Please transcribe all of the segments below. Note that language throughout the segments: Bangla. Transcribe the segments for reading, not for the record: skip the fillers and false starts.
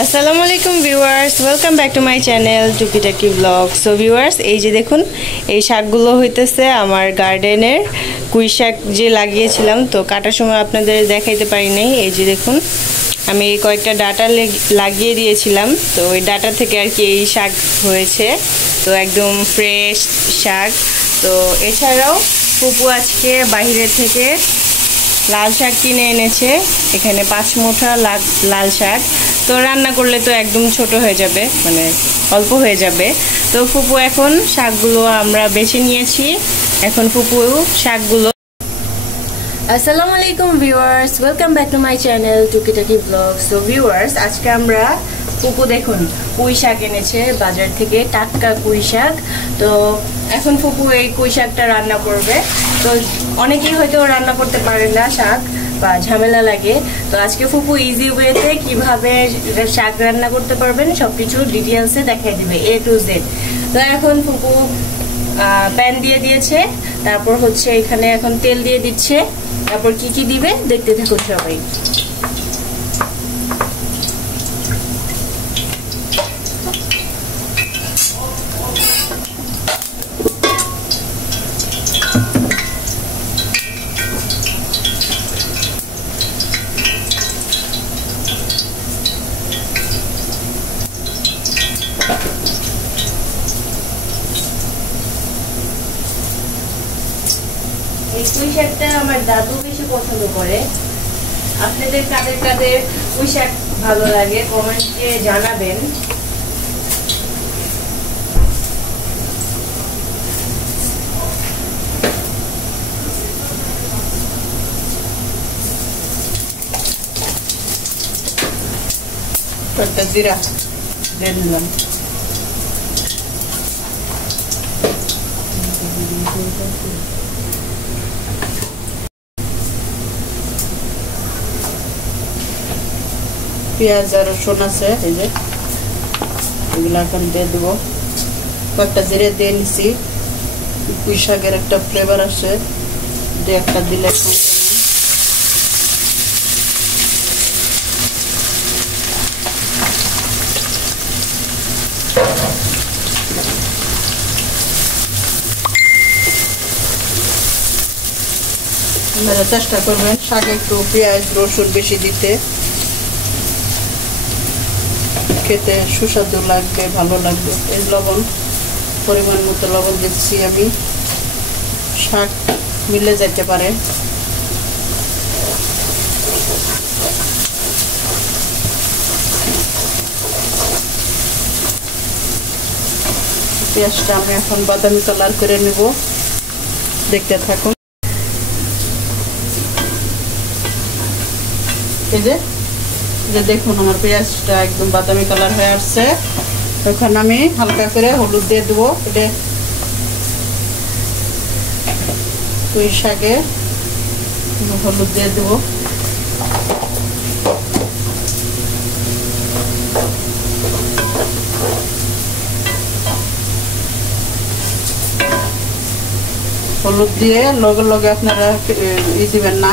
আসসালামু আলাইকুম viewers, welcome back to my channel টুকিটাকি ব্লগ। সো ভিউয়ার্স, এই যে দেখুন, এই শাকগুলো হইতেছে আমার গার্ডেনের কুই শাক যে লাগিয়েছিলাম, তো কাটার সময় আপনাদের দেখাইতে পারি নাই। এই যে দেখুন, আমি কয়েকটা ডাটা লাগিয়ে দিয়েছিলাম, তো ওই ডাটা থেকে আর কি এই শাক হয়েছে। তো একদম ফ্রেশ শাক। তো এছাড়াও ফুপু আজকে বাইরে থেকে লাল শাক কিনে এনেছে, এখানে 5 মুঠা লাল শাক। তো রান্না করলে তো একদম ছোট হয়ে যাবে, মানে অল্প হয়ে যাবে। তো ফুপু এখন শাকগুলো আমরা বেছে নিয়েছি, এখন ফুপু শাকগুলো। আসসালামু আলাইকুম viewers, welcome back to my channel টুকিটাকি ব্লগ। সো ভিউয়ার্স, আজকে আমরা ফুপু দেখুন পুঁই শাক এনেছে বাজার থেকে, টাটকা পুঁই শাক। তো এখন ফুপু এই পুঁই শাকটা রান্না করবে। তো অনেকেই হয়তো রান্না করতে পারে না শাক বা ঝামেলা লাগে, তো আজকে ফুপু ইজি ওয়েতে কিভাবে শাক রান্না করতে পারবেন সবকিছু ডিটেলসে দেখাই দিবে, A to Z। তো এখন ফুপু প্যান দিয়ে দিয়েছে, তারপর হচ্ছে এখানে এখন তেল দিয়ে দিচ্ছে, তারপর কি কি দিবে দেখতে থাকুন সবাই। এই পুঁই শাকটা আমার দাদু বেশি পছন্দ করে। আপনাদের কাদের কাদের পুঁই শাক ভালো লাগে কমেন্টে জানাবেন। জিরা দিয়ে দিলাম, পেঁয়াজ আর রসুন আছে, এই যে এগুলো এখন দিয়ে দেবো। কয়েকটা জিরে দিয়ে নিছি, পুঁই শাকের একটা ফ্লেভার আসে, দিয়ে একটা দিলে আপনারা চেষ্টা করবেন শাকে একটু পেঁয়াজ রসুন বেশি দিতে, খেতে সুস্বাদু লাগবে, ভালো লাগবে। এই লবণ পরিমাণ মতো লবণ দিচ্ছি আমি, শাক মিলে যেতে পারে। পেঁয়াজটা আমি এখন বাদামি কালার করে নেব, দেখতে থাকুন। এই যে দেখুন আমার পেঁয়াজটা একদম বাদামি কালার হয়ে আসছে। এখন আমি হালকা করে হলুদ দিয়ে দেবো, এটা পুঁই শাকে হলুদ দিয়ে দেবো। হলুদ দিয়ে লগে লগে আপনারা দিবেন না,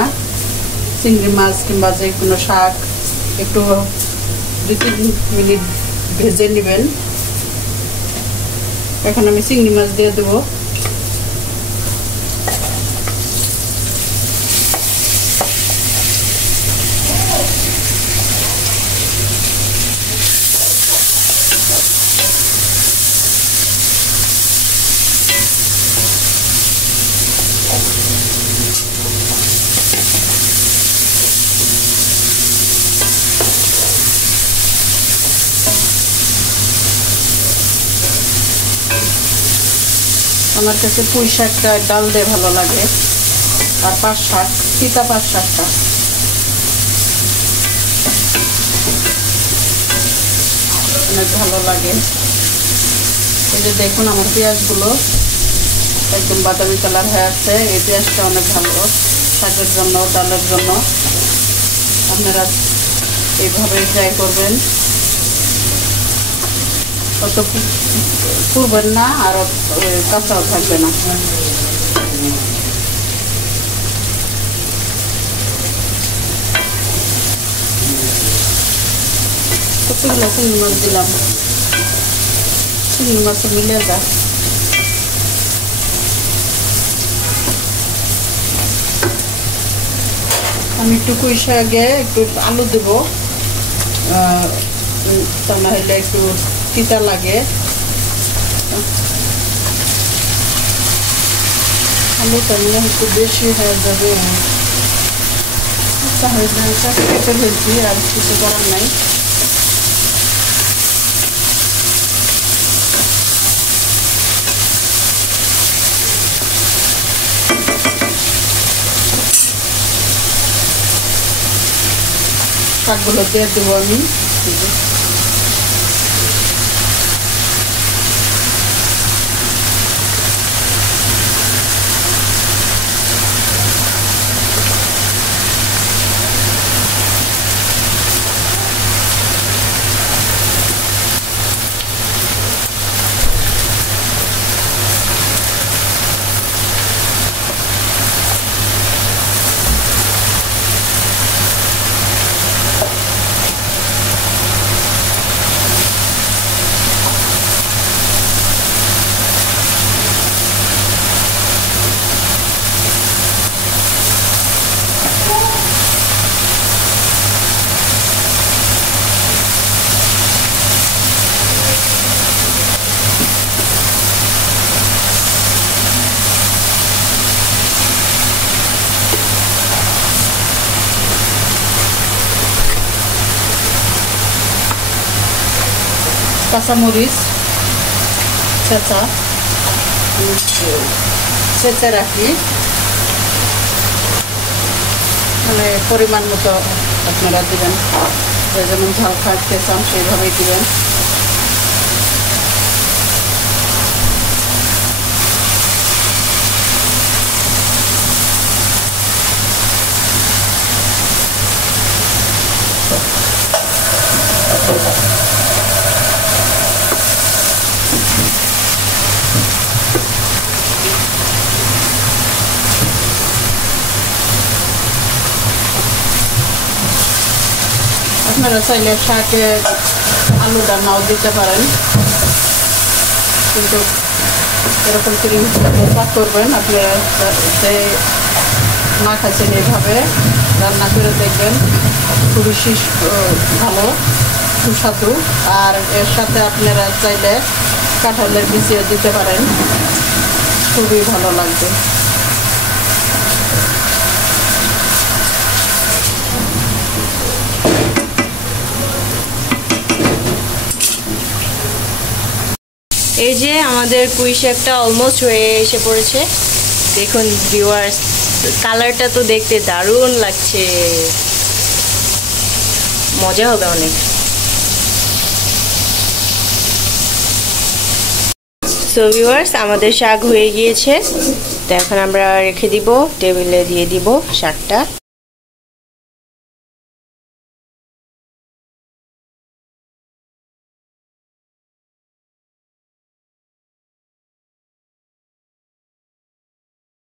চিংড়ি মাছ কিংবা যে কোনো শাক একটু 2-3 মিনিট ভেজে নেবেন। এখন আমি চিংড়ি মাছ দিয়ে দেবো। আমার কাছে পুঁই শাকটা ডাল দিয়ে ভালো লাগে, আর পাট শাক, তিতা পাট শাকটা অনেক ভালো লাগে। এই যে দেখুন আমার পেঁয়াজগুলো একদম বাদামি কালার হয়ে আছে। এই পেঁয়াজটা অনেক ভালো শাকের জন্য, ডালের জন্য। আপনারা এইভাবে ট্রাই করবেন, অত করবেন না আর কাঁচাও থাকবে না। কতগুলো চিংড়ি মাছ দিলাম, চিংড়ি মাছ মিলে যায়। আমি একটু পুঁই শাকে একটু আলু দেবো, তা না হলে একটু তিতা লাগে। আলুটা মনে হয় একটু বেশি হয়ে যাবে, কেটে ফেলছি, আর কিছু করার নাই। শাকগুলো দিয়ে দেবো আমি। কাঁচামরিচ ছেঁচা রাখি, মানে পরিমাণ মতো আপনারা দেবেন, যেমন ঝাল খাইতে চান সেইভাবেই দেবেন। আপনারা চাইলে শাকে আলুটা নাও দিতে পারেন, কিন্তু এরকম চা করবেন আপনারা, যে না খাচ্ছেন এইভাবে রান্না করে দেখবেন, খুবই ভালো সুস্বাদু। আর এর সাথে আপনারা চাইলে কাঁঠালের বিচিও দিতে পারেন, খুবই ভালো লাগবে। এই যে আমাদের পুঁই শাকটা অলমোস্ট হয়ে এসে পড়েছে। দেখুন ভিউয়ার্স, কালারটা তো দেখতে দারুণ লাগছে, মজা হবে অনেক। সো ভিউয়ার্স, আমাদের শাক হয়ে গিয়েছে, তো এখন আমরা রেখে দিব, টেবিলে দিয়ে দিব শাকটা।